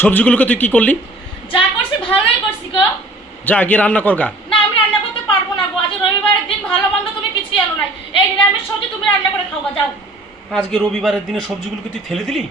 সবজিগুলোকে তুই কি করলি? যা করছি ভালোই করছি গো। যা গিয়ে রান্না কর গা। না আমি রান্না করতে পারবো না গো, আজ রবিবারের দিন, ভালো মন্দ তুমি কিছুই আনো নাই, এই নিরামিষ সবজি তুমি রান্না করে খাওয়া যাও। আজকে রবিবারের দিনে সবজিগুলোকে তুই ফেলে দিলি?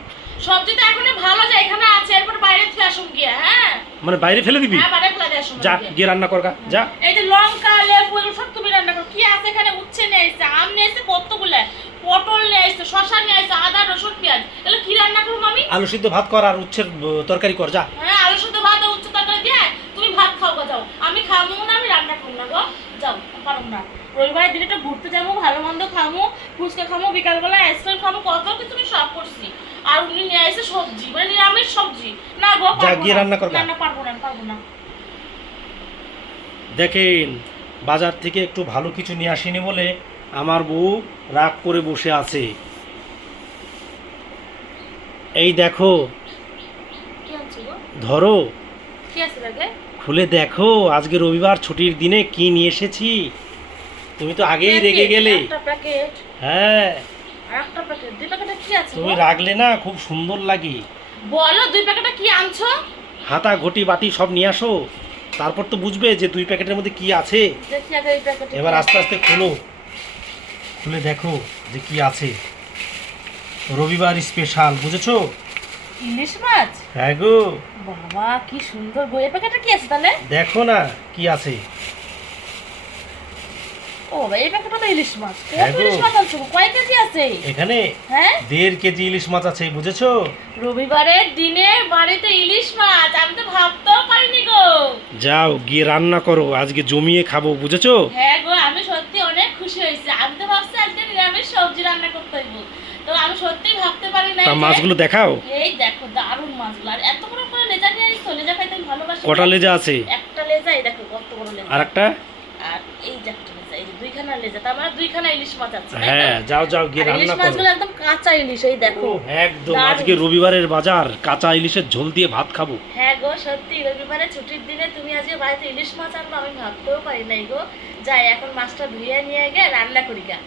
সবজি তো এখন ভালো যায়, এখানে আছে, এরপর বাইরে থেকে আসুন গিয়া। হ্যাঁ মানে বাইরে ফেলে দিবি? হ্যাঁ বাইরে ফেলে দিয়ে আসুন। যা গিয়ে রান্না কর গা, যা। এই যে লঙ্কা লেবু এগুলো সব তুমি রান্না করো। কি আছে এখানে? উচ্ছে নিয়ে আসছে, আম নিয়ে আসছে কতগুলো, পটল নিয়ে আসছে, শসা নিয়ে আসছে, আদা রসুন পেঁয়াজ, এগুলো কি রান্না করবো আমি? আলু সিদ্ধ ভাত কর আর উচ্ছের তরকারি কর, যা। হ্যাঁ আলু শুধু ভাত আর উচ্ছে তরকারি দিয়ে তুমি ভাত খাও গো, যাও। আমি খাবো না, আমি রান্না করবো না গো, যাও, পারবো না। রবিবারের দিনে একটু ঘুরতে যাবো, ভালো মন্দ খাবো, ফুচকা খাবো, বিকালবেলা আইসক্রিম খাবো, কত কিছু আমি সব করছি। আর উনি নিয়ে আসছে সবজি, মানে নিরামিষ সবজি। না গো যা গিয়ে রান্না কর গা। না পারবো না, পারবো না। দেখেন, বাজার থেকে একটু ভালো কিছু নিয়ে আসিনি বলে আমার বউ রাগ করে বসে আছে। এই দেখো, কি আছে গো? ধরো, কি আছে লাগে? খুলে দেখো আজকে রবিবার ছুটির দিনে কি নিয়ে এসেছি। তুমি তো আগেই রেগে গেলে। একটা প্যাকেট। হ্যাঁ, আর একটা প্যাকেট, দুই প্যাকেটে কি আছে তুমি গো? রাগলে না, খুব সুন্দর লাগে। বলো দুই প্যাকেটে কি আনছো? হাতা ঘটি বাটি সব নিয়ে আসো, তারপর তো বুঝবে যে 2 প্যাকেটের মধ্যে কি আছে। দেখি আগে এই প্যাকেটে। এবার আস্তে আস্তে খোলো, খুলে দেখো যে কি আছে। রবিবার স্পেশাল, বুঝেছো? ইলিশ মাছ। হ্যাঁ গো। বাবা কি সুন্দর গো, এই প্যাকেটে কি আছে তাহলে? দেখো না কি আছে। ও এই প্যাকেটে তো ইলিশ মাছ। হ্যাঁ কত গো। ইলিশ মাছ আনছো? কয় কেজি আছে? এখানে হ্যাঁ 1.5 কেজি ইলিশ মাছ আছে, বুঝেছো? রবিবারের দিনে বাড়িতে ইলিশ মাছ, আমি তো ভাবতেও পারিনি গো। যাও গিয়ে রান্না করো, আজকে জমিয়ে খাবো, বুঝেছো? হ্যাঁ গো, আমি সত্যি অনেক খুশি হয়েছি। আমি তো ভাবছি আজকে নিরামিষ সবজি রান্না করতে হইব, তো আমি সত্যি ভাবতে পারি না। তা মাছগুলো দেখাও। এই দেখো দারুণ মাছগুলো, আর এত বড় করে লেজা নিয়ে আসছো। লেজা খাইতে আমি ভালোবাসি। কটা লেজা আছে? একটা লেজা, এই দেখো কত বড় লেজা। আর একটা? আর এই যে একটা লেজা, এই যে দুইখানা লেজা, তার মানে দুইখানা ইলিশ মাছ আছে। হ্যাঁ, যাও যাও গিয়ে আর ইলিশ রান্না করো। মাছগুলো একদম কাঁচা ইলিশ, এই দেখো। ও, একদম দারুণ। আজকে রবিবারের বাজার, কাঁচা ইলিশের ঝোল দিয়ে ভাত খাবো। হ্যাঁ গো সত্যি রবিবারে ছুটির দিনে তুমি আজকে বাড়িতে ইলিশ মাছ আনবো, আমি ভাবতেও পারি নাই গো। যাই এখন মাছটা ধুয়ে নিয়ে গিয়ে রান্না করি গা।